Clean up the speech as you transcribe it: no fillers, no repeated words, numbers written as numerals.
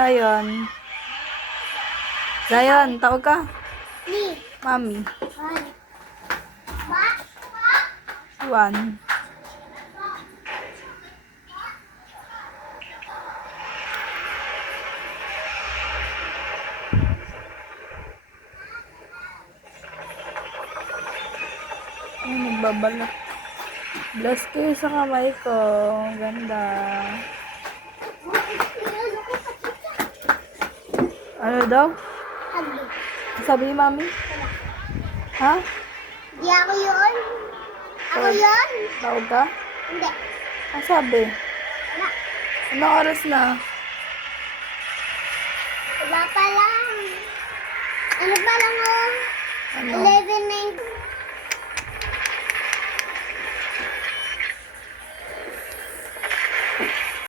Zion. Zion, tawag ka. Ni. Mami. Ba? One. Ay, nagbabalak. Bless kayo sa kamay ko. Ganda. Ano daw? Sabi. Sabi ni Mami? Ha? Di ako yun. Ako yun. Tawag ka? Hindi. Ang sabi? Wala. Anong oras na? Wala pa lang. Ano pa lang oh? Ano? 11:09.